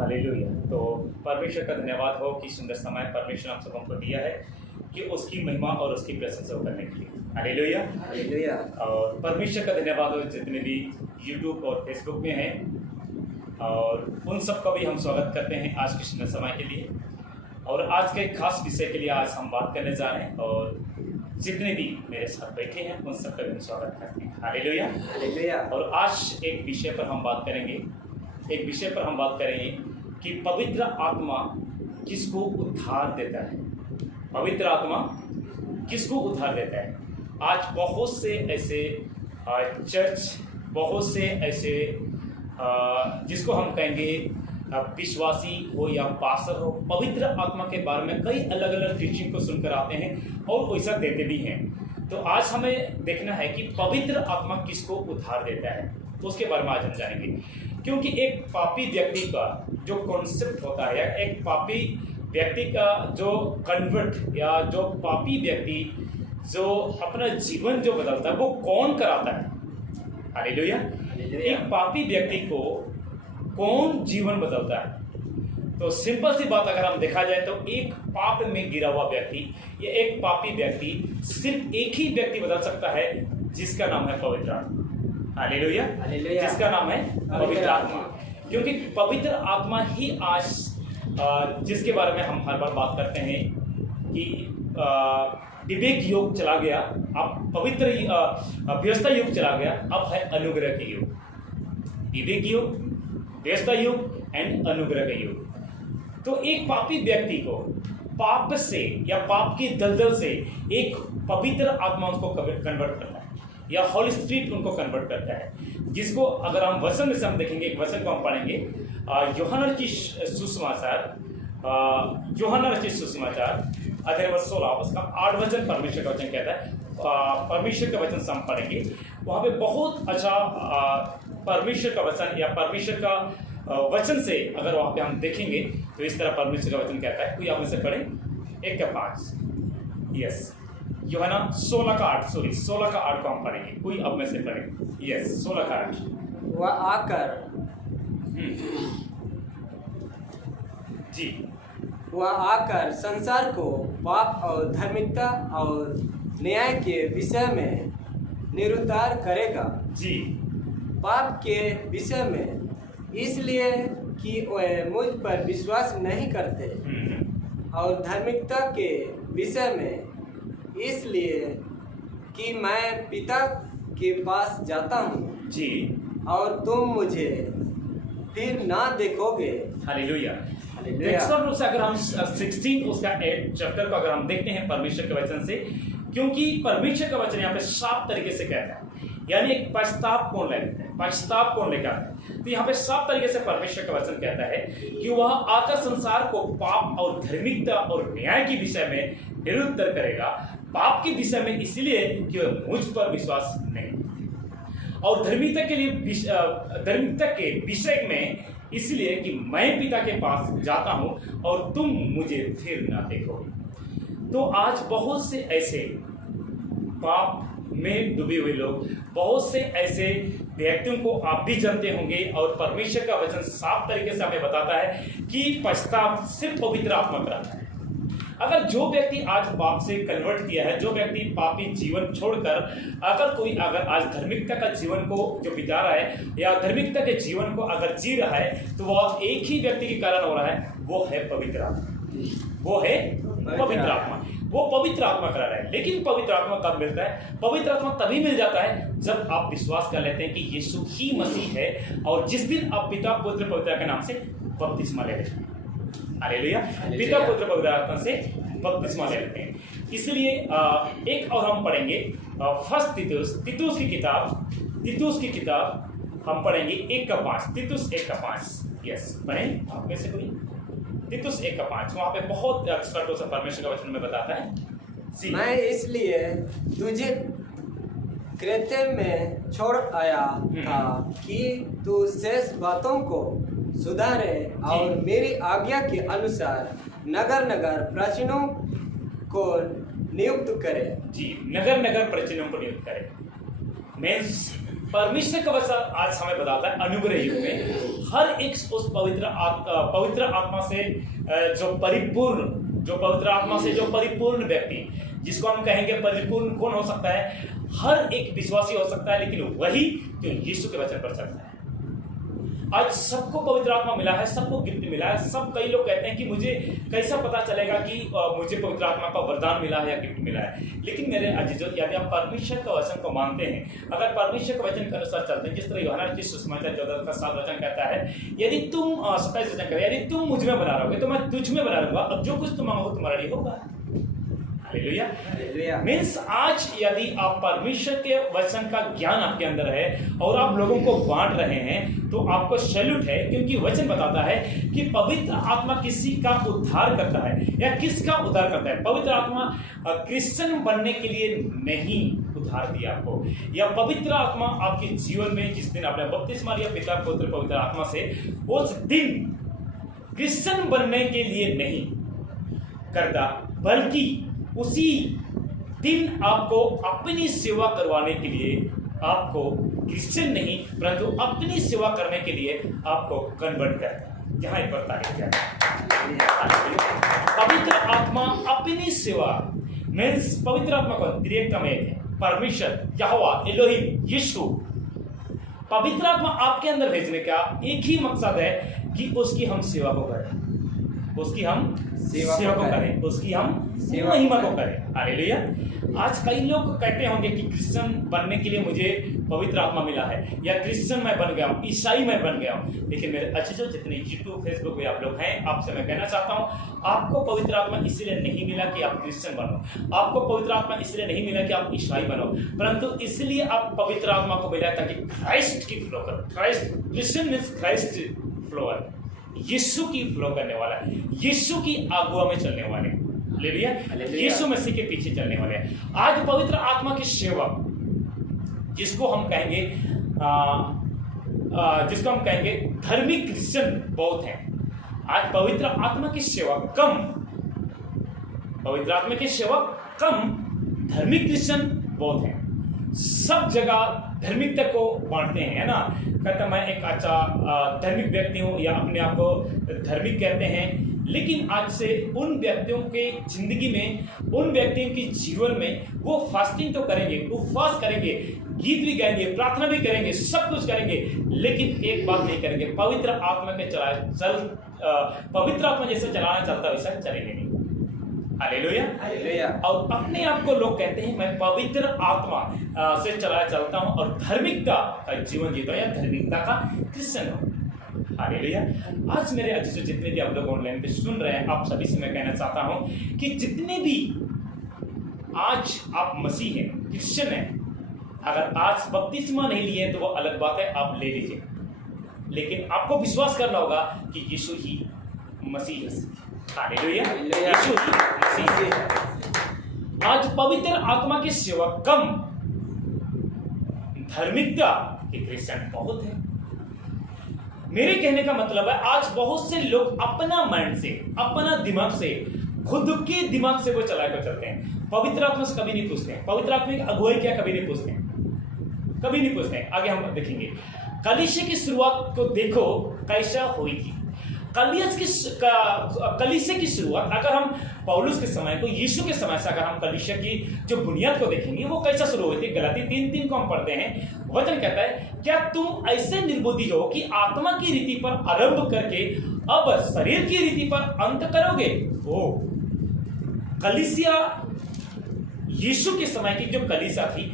Hallelujah. तो परमेश्वर का धन्यवाद हो कि सुंदर समय परमेश्वर हम सबको दिया है कि उसकी महिमा और उसकी प्रशंसा करने के लिए। Hallelujah hallelujah. और परमेश्वर का धन्यवाद हो जितने भी यूट्यूब और फेसबुक में हैं, और उन सब का भी हम स्वागत करते हैं आज के सुंदर समय के लिए। और आज के खास विषय के लिए आज हम बात करने जा रहे हैं, और जितने भी मेरे साथ बैठे हैं उन सब का भी हम स्वागत करते हैं। Hallelujah hallelujah. और आज एक विषय पर हम बात करेंगे कि पवित्र आत्मा किसको उद्धार देता है। पवित्र आत्मा किसको उद्धार देता है। आज बहुत से ऐसे चर्च, बहुत से ऐसे जिसको हम कहेंगे विश्वासी हो या पास्टर हो, पवित्र आत्मा के बारे में कई अलग अलग टीचिंग को सुनकर आते हैं और वैसा देते भी हैं। तो आज हमें देखना है कि पवित्र आत्मा किसको उद्धार देता है, तो उसके बारे में आज हम जानेंगे। क्योंकि एक पापी व्यक्ति का जो कॉन्सेप्ट होता है, या एक पापी व्यक्ति का जो कन्वर्ट या जो पापी व्यक्ति जो अपना जीवन जो बदलता है, वो कौन कराता है। हालेलुया। एक पापी व्यक्ति को कौन जीवन बदलता है। तो सिंपल सी बात अगर हम देखा जाए तो एक पाप में गिरा हुआ व्यक्ति या एक पापी व्यक्ति, सिर्फ एक ही व्यक्ति बदल सकता है जिसका नाम है पवित्र आत्मा। हालेलुया। जिसका नाम है पवित्र आत्मा। क्योंकि पवित्र आत्मा ही आज जिसके बारे में हम हर बार बात करते हैं कि विवेक युग चला गया, अब पवित्र व्यवस्था युग चला गया, अब है अनुग्रह के युग। विवेक युग, व्यवस्था युग एंड अनुग्रह का युग। तो एक पापी व्यक्ति को पाप से या पाप की दलदल से एक पवित्र आत्मा उसको कन्वर्ट करता है, या होली स्पिरिट उनको कन्वर्ट करता है। जिसको अगर हम वचन से हम देखेंगे, एक वचन को हम पढ़ेंगे, यूहन्ना रचित सुसमाचार अध्याय 16 उसका 8 वचन परमेश्वर का वचन कहता है। परमेश्वर का वचन से हम पढ़ेंगे, वहाँ पे बहुत अच्छा परमेश्वर का वचन या परमेश्वर का वचन से अगर वहाँ पे हम देखेंगे तो इस तरह परमेश्वर का वचन कहता है। कोई आप में से पढ़े 1:5। यस, यूहन्ना 16 का 8 को हम पढ़ेंगे। कोई अब में से पढ़े। यस, 16 का 8। वह आकर संसार को पाप और धार्मिकता और न्याय के विषय में निरुद्धार करेगा। जी। पाप के विषय में इसलिए कि वे मुझ पर विश्वास नहीं करते, और धार्मिकता के विषय में इसलिए कि मैं पिता के पास जाता हूँ। जी। और तुम मुझे फिर ना देखोगे। हालेलुया। से अगर हम 16 उसका 8 चैप्टर को अगर हम देखते हैं परमेश्वर के वचन से, क्योंकि परमेश्वर का वचन यहाँ पे साफ तरीके से कहता है, यानी एक पश्चाताप कौन लेता है, पश्चाताप कौन लेकर आता है। तो यहाँ पे साफ तरीके से परमेश्वर का वचन कहता है कि वह आकर संसार को पाप और धार्मिकता और न्याय के विषय में निरुद्ध करेगा। पाप के विषय में इसलिए कि वह मुझ पर विश्वास नहीं, और धार्मिकता के विषय में इसलिए कि मैं पिता के पास जाता हूं और तुम मुझे फिर ना देखोगे। तो आज बहुत से ऐसे पाप में डूबे हुए लोग, बहुत से ऐसे व्यक्तियों को आप भी जानते होंगे, और परमेश्वर का वचन साफ तरीके से हमें बताता है कि पश्चाताप सिर्फ पवित्र आत्मा कराता है। अगर जो व्यक्ति आज पाप से कन्वर्ट किया है, जो व्यक्ति पापी जीवन छोड़कर अगर आज धार्मिकता का जीवन को जो बिता रहा है या धार्मिकता के जीवन को अगर जी रहा है, तो वह एक ही व्यक्ति के कारण हो रहा है, वो है पवित्र आत्मा। वो है पवित्र आत्मा। वो पवित्र आत्मा करा रहा है। लेकिन पवित्र आत्मा कब मिलता है? पवित्र आत्मा तभी मिल जाता है जब आप विश्वास कर लेते हैं कि यीशु ही मसीह है, और जिस दिन आप पिता पुत्र पवित्र के नाम से बपतिस्मा ले लेते हैं। हालेलुया। पिता पुत्र पवित्र आत्मा से बपतिस्मा ले लेते हैं। इसलिए एक और हम पढ़ेंगे फर्स्ट तीतुस की किताब हम पढ़ेंगे 1:5। तीतुस 1:5। यस, पढ़ें आप में से कोई। तीतुस 1:5 वहाँ पे बहुत स्पष्ट से परमेश्वर का वचन में बताता है। मैं इसलिए तुझे क्रेते में छोड़ आया था कि तू शेष बातों को सुधारे और मेरी आज्ञा के अनुसार नगर नगर प्राचीनों को नियुक्त करे। जी, नगर नगर प्राचीनों को नियुक्त करे। मीन्स परमेश्वर का वचन आज हमें बताता है अनुग्रह युग में हर एक उस पवित्र आत्मा से जो पवित्र आत्मा से जो परिपूर्ण व्यक्ति, जिसको हम कहेंगे परिपूर्ण कौन हो सकता है? हर एक विश्वासी हो सकता है, लेकिन वही जो यीशु के वचन पर चलता है। आज सबको पवित्र आत्मा मिला है, सबको गिफ्ट मिला है। सब कई लोग कहते हैं कि मुझे कैसा पता चलेगा कि मुझे पवित्र आत्मा का वरदान मिला है या गिफ्ट मिला है। लेकिन मेरे अजीजों, यदि आप परमेश्वर का वचन को मानते हैं, अगर परमेश्वर के वचन के अनुसार चलते हैं, जिस तरह यूहन्ना की सुसमाचार 14 वचन कहता है, यदि तुम 27 वचन कहता है, यदि तुम मुझ में बना रहोगे तो मैं तुझ में बना रहूंगा, अब जो कुछ तुम मांगोगे तुम्हारा लिए होगा। हालेलुया। मीन्स आज यदि आप परमेश्वर के वचन का ज्ञान आपके अंदर है और आप लोगों को बांट रहे हैं, तो आपको सैल्यूट है, क्योंकि वचन बताता है कि पवित्र आत्मा किसी का उद्धार करता है। या किसका उद्धार करता है? पवित्र आत्मा क्रिश्चियन बनने के लिए नहीं उद्धार दिया आपको, या पवित्र आत्मा आपके जीवन में जिस दिन आपने बपतिस्मा लिया पिता पुत्र पवित्र आत्मा से, उस दिन क्रिश्चियन बनने के लिए नहीं करता, बल्कि उसी दिन आपको अपनी सेवा करवाने के लिए, आपको क्रिश्चियन नहीं परंतु अपनी सेवा करने के लिए आपको कन्वर्ट करता है। जहां एक पवित्र आत्मा अपनी सेवा मीन्स पवित्र आत्मा को त्रिएक में है, परमेश्वर यहोवा एलोहिम यीशु। पवित्र आत्मा आपके अंदर भेजने का एक ही मकसद है कि उसकी हम सेवा को करें, उसकी हम सेवा को करें, उसकी हम महिमा को करें। हालेलुया। आज कई लोग कहते होंगे कि क्रिश्चियन बनने के लिए मुझे पवित्र आत्मा मिला है, या क्रिश्चियन मैं बन गया हूं, ईसाई मैं बन गया हूं। लेकिन मेरे अच्छे जितने यूट्यूब फेसबुक पे आप लोग हैं, आपसे मैं कहना चाहता हूं, आपको पवित्र आत्मा इसलिए नहीं मिला कि आप क्रिश्चियन बनो, आपको पवित्र आत्मा इसलिए नहीं मिला कि आप ईसाई बनो, परंतु इसलिए आप पवित्र आत्मा को मिला ताकि क्राइस्ट की फ्लो करो। Christ, Christian means Christ follower, यीशु की फ्लो करने वाला है, यीशु की आगुआ में चलने वाले, ले लिया, यीशु मसीह के पीछे चलने वाले हैं। आज पवित्र आत्मा की सेवा, जिसको हम कहेंगे धार्मिक क्रिश्चियन बहुत हैं। आज पवित्र आत्मा की सेवा कम, धार्मिक क्रिश्चियन बहुत हैं। सब जगह धार्मिकता को बांटते हैं, है ना, कहता मैं एक अच्छा धार्मिक व्यक्ति हूं, या अपने आप को धार्मिक कहते हैं। लेकिन आज से उन व्यक्तियों के जिंदगी में, उन व्यक्तियों के जीवन में वो फास्टिंग तो करेंगे, उपवास करेंगे, गीत भी गाएंगे, प्रार्थना भी करेंगे, सब कुछ करेंगे, लेकिन एक बात नहीं करेंगे, पवित्र आत्मा जैसे चलाना चलता है वैसा चलेंगे नहीं। हालेलुया। और अपने आप को लोग कहते हैं मैं पवित्र आत्मा से चलता हूं और धार्मिकता का जीवन जीता हूं, या धार्मिकता का क्रिश्चियन हूं। हालेलुया। आज मेरे अच्छे जितने भी आप लोग ऑनलाइन पे सुन रहे हैं, आप सभी से मैं कहना चाहता हूं कि जितने भी आज आप मसीह हैं, क्रिश्चियन हैं, अगर आज बपतिस्मा नहीं लिए तो वो अलग बात है, आप ले लीजिए, लेकिन आपको विश्वास करना होगा कि यीशु ही मसीह है। हालेलुया। यीशु ही मसीह है। आज पवित्र आत्मा की सेवा कम, धार्मिकता के क्रिश्चियन बहुत है। मेरे कहने का मतलब है आज बहुत से लोग अपना माइंड से, अपना दिमाग से, खुद के दिमाग से वो चलाकर चलते हैं, पवित्र आत्मा से कभी नहीं पूछते हैं, पवित्र आत्मा की अगुवाई क्या कभी नहीं पूछते हैं, कभी नहीं पूछते हैं। आगे हम देखेंगे कलीसिया की शुरुआत को देखो कैसा हुई थी। कलीसिया की शुरुआत अगर हम पौलुस के समय को, यीशु के समय से अगर हम कलीसिया की जो बुनियाद को देखेंगे वो कैसा शुरू हुई थी। गलाती 3:3 को हम पढ़ते हैं, वचन कहता है क्या तुम ऐसे निर्बुद्धि हो कि आत्मा की रीति पर आरंभ करके अब शरीर की रीति पर अंत करोगे। ओ कलीसिया, यीशु के समय की जो कलीसिया थी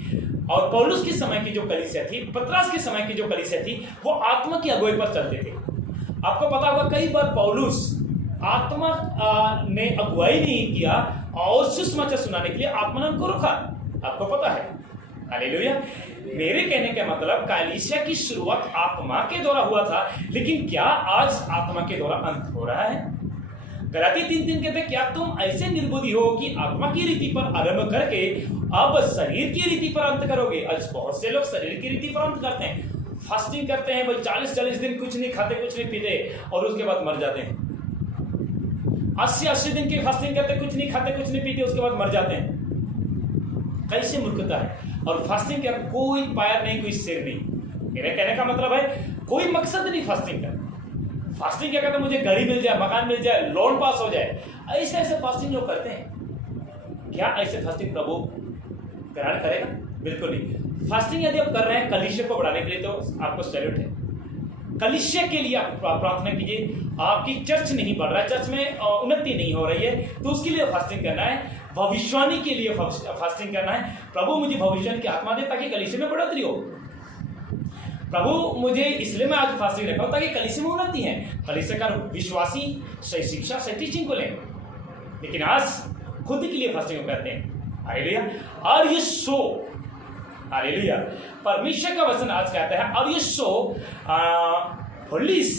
और पौलुस के समय की जो कलीसिया थी, पतरस के समय की जो कलीसिया थी, वो आत्मा की अगुवाई पर चलते थे। आपको पता होगा कई बार पौलुस आत्मा ने अगुवाई नहीं किया और सुसमाचार सुनाने के लिए आत्मा ने उनको रोका, आपको पता है। हालेलुया। मेरे कहने का मतलब कलीसिया की शुरुआत आत्मा के द्वारा हुआ था, लेकिन क्या आज आत्मा के द्वारा अंत हो रहा है। गलाती 3:3 कहते हैं क्या तुम ऐसे निर्बुद्धि हो कि आत्मा की रीति पर आरंभ करके अब शरीर की रीति पर अंत करोगे। आज बहुत से लोग शरीर की रीति पर अंत करते हैं, फास्टिंग करते हैं भाई, 40-40 दिन कुछ नहीं खाते कुछ नहीं पीते और उसके बाद मर जाते हैं। 80-80 दिन की फास्टिंग करते, कुछ नहीं खाते कुछ नहीं पीते, उसके बाद मर जाते हैं। कैसे मूर्खता है। और फास्टिंग का कोई पायर नहीं, कोई सिर नहीं। मेरे कहने का मतलब है कोई मकसद नहीं फास्टिंग का। फास्टिंग क्या कहते हैं, मुझे गाड़ी मिल जाए, मकान मिल जाए, लोन पास हो जाए, ऐसे ऐसे फास्टिंग लोग करते हैं। क्या ऐसे फास्टिंग प्रभु ग्रहण करेगा? बिल्कुल नहीं। फास्टिंग यदि आप कर रहे हैं कलीसिया को बढ़ाने के लिए तो आपको सैल्यूट है। कलीसिया के लिए आप प्रार्थना कीजिए। आपकी चर्च नहीं बढ़ रहा है, चर्च में उन्नति नहीं हो रही है, तो उसके लिए फास्टिंग करना है। भविष्यवाणी के लिए फास्टिंग करना है। प्रभु मुझे भविष्यवाणी की आत्मा दे ताकि कलीसिया में बढ़ोतरी हो। प्रभु मुझे इसलिए मैं आज फास्टिंग रखा हूं ताकि कलीसिया में उन्नति है, कलीसिया का विश्वासी सही शिक्षा सही टीचिंग को लें। लेकिन आज खुद के लिए फास्टिंग करते हैं। हालेलुया। और ये शो, हालेलुया, परमेश्वर का वचन आज कहता है, और ये show holiness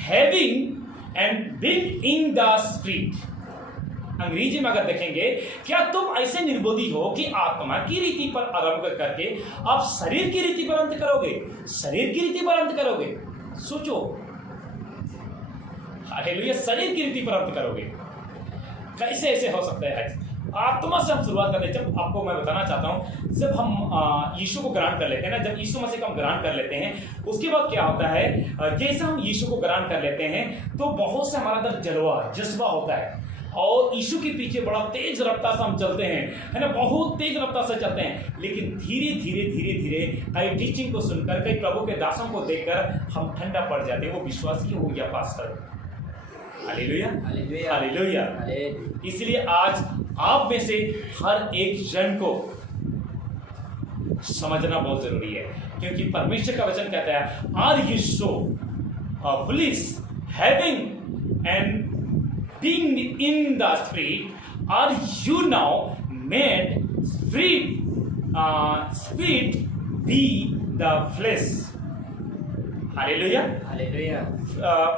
having and being in the spirit. अंग्रेजी में अगर देखेंगे, क्या तुम ऐसे निर्बोधी हो कि आत्मा की रीति पर आरंभ करके आप शरीर की रीति पर अंत करोगे? शरीर की रीति पर अंत करोगे? सोचो, हालेलुया, शरीर की रीति पर अंत करोगे। कैसे ऐसे हो सकता है? आत्मा से हम शुरुआत करते हैं। जब आपको मैं बताना चाहता हूं, जब हम यीशु को ग्रहण कर लेते हैं ना, जब यीशु मसीह को हम ग्रहण कर लेते हैं, उसके बाद क्या होता है, जैसे हम यीशु को ग्रहण कर लेते हैं तो बहुत से हमारा अंदर जज्बा होता है और यीशु के पीछे बड़ा तेज रफ्तार से हम चलते हैं, है ना, बहुत तेज रफ्तार से चलते हैं। लेकिन धीरे धीरे धीरे धीरे कई टीचिंग को सुनकर, कई प्रभु के दासों को देखकर हम ठंडा पड़ जाते हैं। वो विश्वासी हो गया पास्टर। Hallelujah, hallelujah. इसलिए आज आप में से हर एक जन को समझना बहुत जरूरी है, क्योंकि परमेश्वर का वचन कहता है, are you so police having and being in the spirit, are you now made spirit be the flesh? Hallelujah. Hallelujah.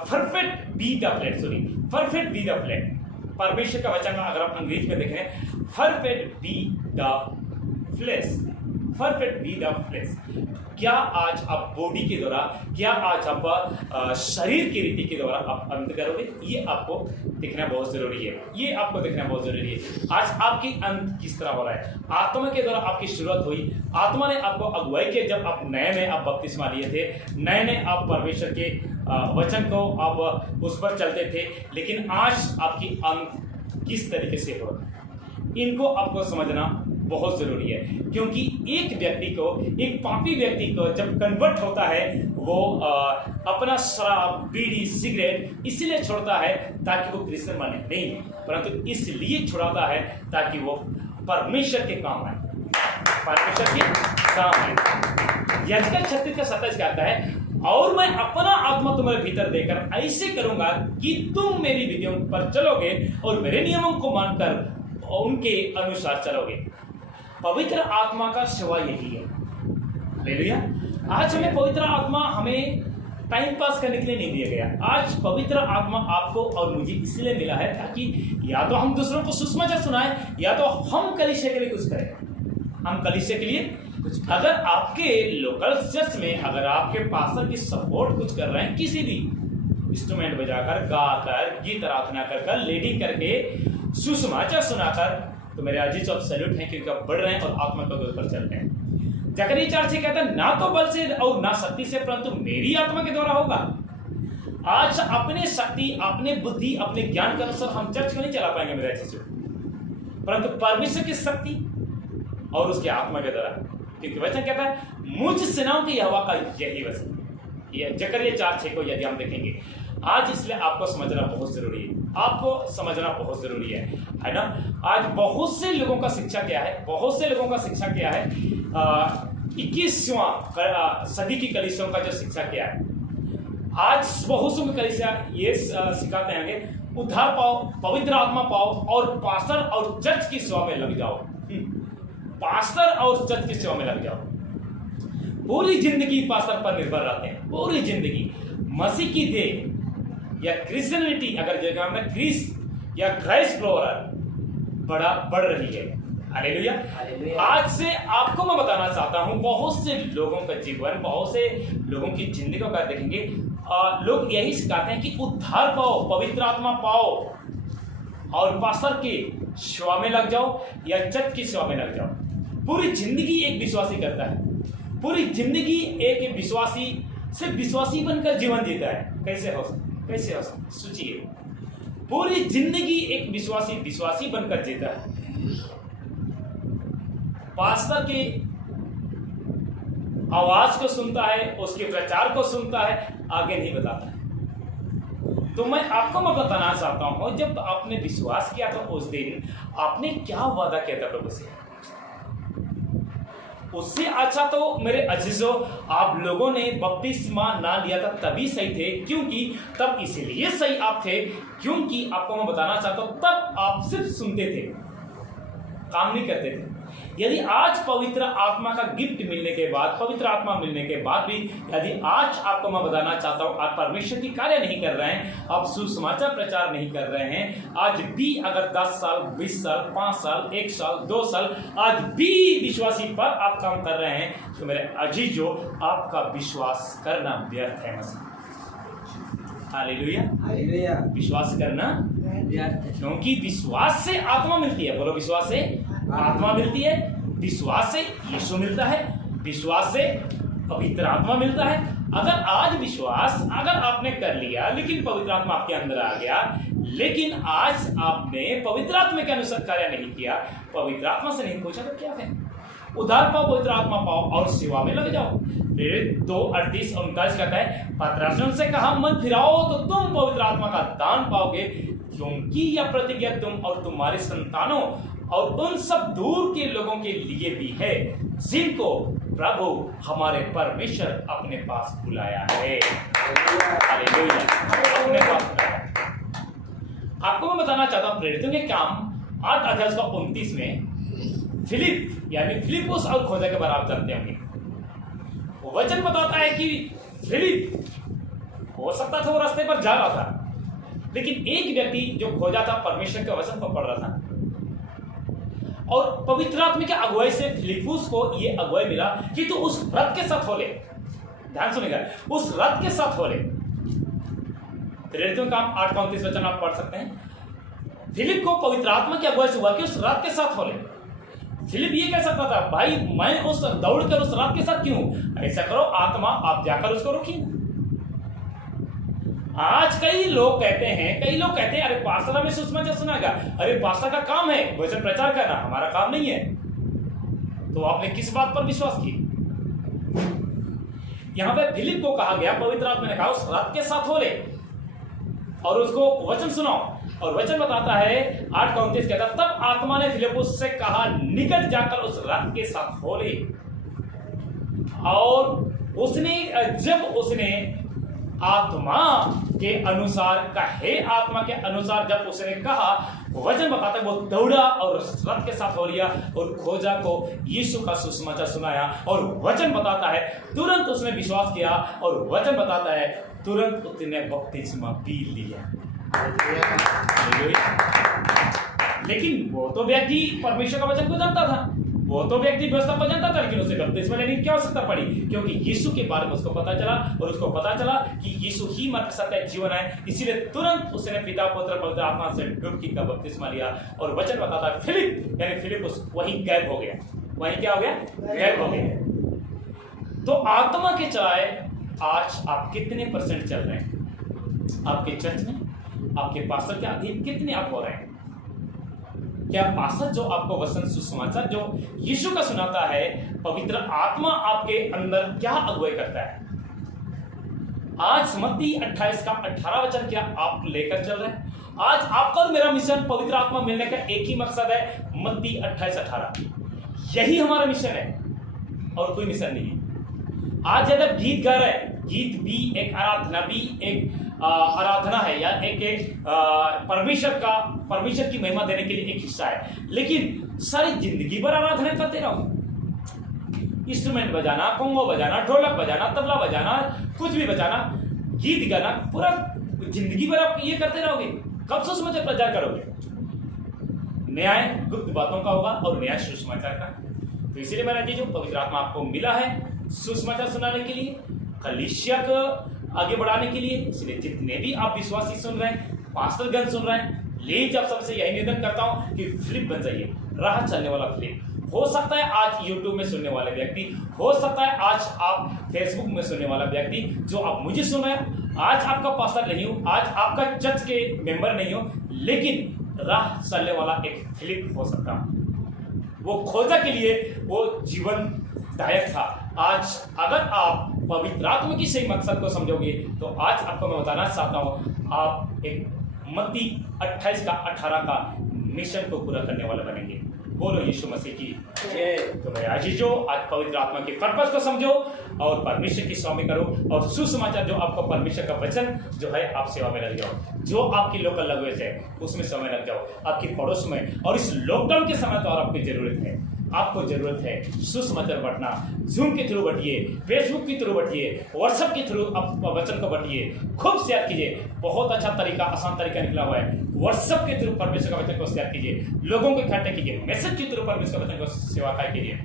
Perfect be the flesh. Sorry, perfect be the flesh. परमेश्वर का वचन अगर आप अंग्रेजी में देखें, perfect be the flesh, perfect be the flesh। क्या आज आप बॉडी के द्वारा, क्या आज आप शरीर की रीति के द्वारा आप अंत करोगे? ये आपको देखना बहुत जरूरी है। ये आपको देखना बहुत जरूरी है। आज आपकी अंत किस तरह हो रहा है? आत्मा के द्वारा आपकी शुरुआत हुई, आत्मा ने आपको अगुवाई की। जब आप नए आप बपतिस्मा लिए थे, नए आप परमेश्वर के वचन को आप उस पर चलते थे, लेकिन आज आपकी अंत किस तरीके से हो रहा है, इनको आपको समझना बहुत जरूरी है। क्योंकि एक व्यक्ति को, एक पापी व्यक्ति को जब कन्वर्ट होता है, वो अपना शराब, बीड़ी, सिगरेट इसलिए छोड़ता है ताकि वो क्रिश्चियन बने नहीं, परंतु इसलिए छुड़ाता है ताकि वो परमेश्वर के काम आए, परमेश्वर के काम आए। याजक 36 का 27 कहता है, और मैं अपना आत्मा तुम्हारे भीतर देकर ऐसे करूंगा कि तुम मेरी विधियों पर चलोगे और मेरे नियमों को मानकर उनके अनुसार चलोगे। पवित्र आत्मा का सेवा यही है। हालेलुया। आज हमें पवित्र आत्मा हमें टाइम पास करने के लिए नहीं दिया गया। आज पवित्र आत्मा आपको और मुझे इसलिए मिला है ताकि या तो हम दूसरों को सुसमाचार सुनाएं, या तो हम कलीसिया के लिए कुछ करें। हम कलीसिया के लिए कुछ, अगर आपके लोकल चर्च में अगर आपके पास्टर की सपोर्ट कुछ कर रहे हैं, किसी भी इंस्ट्रूमेंट बजाकर, गाकर, गीत आराधना कर, लीडिंग करके, सुसमाचार सुनाकर, तो मेरे अजीज आप सैल्यूट हैं, क्योंकि आप बढ़ रहे हैं और आत्मा के ऊपर चल रहे हैं। जकरिया 4 से कहता है, ना तो बल से और ना शक्ति से, परंतु मेरी आत्मा के द्वारा होगा। आज अपने शक्ति, अपने बुद्धि, अपने ज्ञान के अनुसार हम चर्च को नहीं चला पाएंगे मेरे अजीज, परंतु परमेश्वर की शक्ति और उसके आत्मा के द्वारा। क्योंकि वचन कहता है, मुझ सेनाओं की यहोवा का यही वचन। ये जकरिया 4:6 को यदि हम देखेंगे आज, इसलिए आपको समझना बहुत जरूरी है, आपको समझना बहुत जरूरी है ना। आज बहुत से लोगों का शिक्षा क्या है, बहुत से लोगों का शिक्षा क्या है, 21वां सदी की कलीसियाओं का जो शिक्षा क्या है, आज बहुत से कलीसिया ये सिखाते हैं, उद्धार पाओ, पवित्र आत्मा पाओ और पास्टर और चर्च की सेवा में लग जाओ। पास्टर और चर्च की सेवा में लग जाओ। पूरी जिंदगी पास्टर पर निर्भर रहते हैं, पूरी जिंदगी मसीह की देह या क्रिश्चियनिटी, अगर जगह में क्रिस्ट या क्राइस्ट फ्लोरर बढ़ रही है। हालेलुया। आज से आपको मैं बताना चाहता हूं, बहुत से लोगों का जीवन, बहुत से लोगों की जिंदगी को अगर देखेंगे, लोग यही सिखाते हैं कि उद्धार पाओ, पवित्र आत्मा पाओ और पास्टर की सेवा में लग जाओ या चर्च की सेवा में लग जाओ। पूरी जिंदगी एक विश्वासी करता है, पूरी जिंदगी एक विश्वासी सिर्फ विश्वासी बनकर जीवन जीता है। कैसे हो सकता? सोचिए, पूरी जिंदगी एक विश्वासी बनकर जीता है, पास्टर के आवाज को सुनता है, उसके प्रचार को सुनता है, आगे नहीं बताता है। तो मैं बताना चाहता हूं, जब आपने विश्वास किया था उस दिन आपने क्या वादा किया था प्रभु से? उससे अच्छा तो मेरे अजीजों, आप लोगों ने बपतिस्मा ना लिया था तभी सही थे, क्योंकि तब इसलिए सही आप थे क्योंकि आपको मैं बताना चाहता हूं, तब आप सिर्फ सुनते थे, काम नहीं करते थे। यदि आज पवित्र आत्मा का गिफ्ट मिलने के बाद, पवित्र आत्मा मिलने के बाद भी यदि आज आपको मैं बताना चाहता हूं आप परमेश्वर की कार्य नहीं कर रहे हैं, आप सुसमाचार प्रचार नहीं कर रहे हैं, आज भी अगर 10 साल 20 साल 5 साल 1 साल 2 साल आज भी विश्वासी पर आप काम कर रहे हैं, तो मेरे अजीजों आपका विश्वास करना व्यर्थ है। मसीह हालेलुया। विश्वास करना व्यर्थ है, क्योंकि विश्वास से आत्मा मिलती है। बोलो, विश्वास से आत्मा मिलती है, विश्वास से यीशु मिलता है, विश्वास से पवित्र आत्मा मिलता है। अगर आज विश्वास अगर आपने कर लिया लेकिन पवित्र आत्मा आपके अंदर आ गया, लेकिन आज आपने पवित्र आत्मा के अनुसार कार्य नहीं किया, पवित्र आत्मा से नहीं पूछा, तो क्या है? उधार पाओ, पवित्र आत्मा पाओ और सेवा में लग जाओ। 2:38-39 कहता है, पतरस से कहा, मन फिराओ तो तुम पवित्र आत्मा का दान पाओगे, क्योंकि यह प्रतिज्ञा तुम और तुम्हारे संतानों और उन सब दूर के लोगों के लिए भी है जिनको प्रभु हमारे परमेश्वर अपने पास बुलाया है। हालेलुया, अपने पास बुलाया। आपको मैं बताना चाहता हूं, प्रेरितों के काम 8:29 में फिलिप यानी फिलिपुस और खोजा के बारे में आप जानते होंगे। वचन बताता है कि फिलिप हो सकता था वो रास्ते पर जा रहा था, लेकिन एक व्यक्ति जो खोजा था परमेश्वर के वचन को पढ़ रहा था, और पवित्र आत्मा के अगुवाई से फिलिपुस को ये अगुवाई मिला कि तू उस रथ के साथ हो ले। ध्यान सुनिएगा, उस रथ के साथ हो ले। प्रेरितों का 8:29 वचन आप पढ़ सकते हैं। फिलिप को पवित्र आत्मा की अगुवाई से हुआ कि उस रथ के साथ हो ले। फिलिप ये कह सकता था, भाई मैं उस दौड़कर उस रथ के साथ क्यों? ऐसा करो, आत्मा आप जाकर उसको रोकिए। आज कई लोग कहते हैं अरे पास्टर हमें सुसमाचार सुनाएगा, अरे पास्टर का काम है वचन प्रचार करना, हमारा काम नहीं है। तो आपने किस बात पर विश्वास किया? यहां पे फिलिप को कहा गया, पवित्र आत्मा ने कहा उस रथ के साथ हो ले और उसको वचन सुनाओ। और वचन बताता है 8:29 कहता, तब आत्मा ने फिलिपुस से कहा, निकट जाकर उस रथ के साथ हो ले। और जब उसने आत्मा के अनुसार कहे, आत्मा के अनुसार जब उसने कहा, वचन बताता है वो दौड़ा और रथ के साथ हो लिया और खोजा को यीशु का सुसमाचार सुनाया। और वचन बताता है तुरंत उसने विश्वास किया, और वचन बताता है तुरंत उसने बपतिस्मा पी लिया। लेकिन वो तो व्यक्ति परमेश्वर का वचन को जानता था, वो तो व्यक्ति व्यवस्था को जानता था, लेकिन उसे बपतिस्मा लेने की क्या आवश्यकता पड़ी? क्योंकि यीशु के बारे में उसको पता चला, और उसको पता चला कि यीशु ही मात्र सत्य जीवन है। इसीलिए तुरंत उसने पिता पुत्र पवित्र आत्मा से डुबकी का बपतिस्मा लिया। और वचन बताता है फिलिप यानी फिलिपुस वहीं गायब हो गया। वहीं क्या हो गया? गायब हो गया। तो आत्मा के चलाए आज आप कितने % चल रहे हैं? आपके चर्च में, आपके पास्टर के अधीन कितने आप हो रहे हैं? क्या पास्टर जो आपको वचन सुसमाचार जो यीशु का सुनाता है, पवित्र आत्मा आपके अंदर क्या अगुवाई करता है? आज मत्ती 28 का 18 वचन क्या आप लेकर चल रहे हैं? आज आपका और मेरा मिशन पवित्र आत्मा मिलने का एक ही मकसद है, मत्ती 28-18। यही हमारा मिशन है और कोई मिशन नहीं है। आज जब गीत गा रहे हैं, गीत भी एक आराधना भी एक आराधना है, या एक परमेश्वर की महिमा देने के लिए एक हिस्सा है, लेकिन सारी जिंदगी भर आराधना करते रहो। इंस्ट्रूमेंट बजाना, कोंगो बजाना, ढोलक बजाना, तबला बजाना, कुछ भी बजाना, गीत गाना, पूरा जिंदगी भर आप ये करते रहोगे, कब सुसमाचार प्रचार करोगे? न्याय गुप्त बातों का होगा और न्याय सुसमाचार का। तो इसीलिए मेरा जी जो पवित्र आत्मा आपको मिला है सुसमाचार सुनाने के लिए, कलीसिया को आगे बढ़ाने के लिए। इसलिए जितने भी आप विश्वासी सुन रहे हैं, पास्टरगण सुन रहे हैं, प्लीज आप सबसे यही निवेदन करता हूं कि फिलिप बन जाइए, राह चलने वाला फिलिप। हो सकता है आज यूट्यूब में सुनने वाले व्यक्ति, हो सकता है आज आप फेसबुक में सुनने वाला व्यक्ति, जो आप मुझे सुन रहे हैं, आज आपका पास्टर नहीं हो, आज आपका चर्च के मेंबर नहीं हो, लेकिन राह चलने वाला एक फिलिप हो सकता है। वो खोजा के लिए वो जीवन दायक था। आज अगर आप पवित्र आत्मा की सही मकसद को समझोगे तो आज आपको मैं बताना चाहता हूँ, आप एक मत्ती 28 का 18 का मिशन को पूरा करने वाले बनेंगे। बोलो यीशु मसीह की जय। तो मेरे आजीजो, आज पवित्र आत्मा के पर्पस को समझो और परमेश्वर की स्वामी करो, और सुसमाचार जो आपको परमेश्वर का वचन जो है आप सेवा में लग जाओ। जो आपकी लोकल लैंग्वेज है उसमें समय लग जाओ, आपकी पड़ोस में। और इस लॉकडाउन के समय तो और आपकी जरूरत है, आपको जरूरत है सुसमाचार बांटना। जूम के थ्रू बांटिए, फेसबुक के थ्रू बांटिए, व्हाट्सएप के थ्रू आप वचन को बांटिए, खूब शेयर कीजिए। बहुत अच्छा तरीका, आसान तरीका निकला हुआ है। व्हाट्सएप के थ्रू परमेश्वर का वचन को शेयर कीजिए, लोगों को इकट्ठा कीजिए, मैसेज के थ्रू परमेश्वर का वचन को सेवा कीजिए।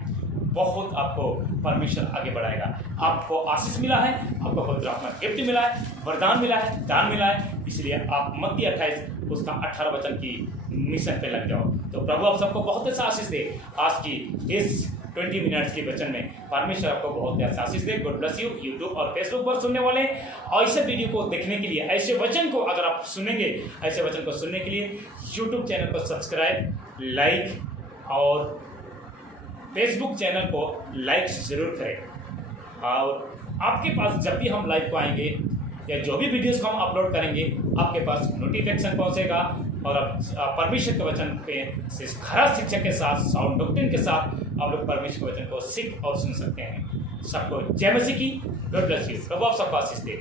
बहुत आपको परमेश्वर आगे बढ़ाएगा। आपको आशीष मिला है, आपको पवित्र आत्मा गिफ्ट मिला है, वरदान मिला है, दान मिला है, इसलिए आप मत्ती 28 उसका 18 वचन की मिशन पे लग जाओ। तो प्रभु आप सबको बहुत अच्छा आशीष दे। आज की इस 20 मिनट्स के वचन में परमेश्वर आपको बहुत अच्छा आशीष दे। God bless you. यूट्यूब और फेसबुक पर सुनने वाले ऐसे वीडियो को देखने के लिए, ऐसे वचन को अगर आप सुनेंगे, ऐसे वचन को सुनने के लिए यूट्यूब चैनल को सब्सक्राइब, लाइक और फेसबुक चैनल को लाइक जरूर करें। और आपके पास जब भी हम लाइव को आएंगे या जो भी वीडियोस को हम अपलोड करेंगे, आपके पास नोटिफिकेशन पहुंचेगा और आप परमेश्वर के वचन पे खरा शिक्षा के साथ, साउंड डॉक्ट्रिन के साथ आप लोग परमेश्वर के वचन को सीख और सुन सकते हैं। सबको जय मसीह की। God bless you. प्रभु आप सबको आशीष दे।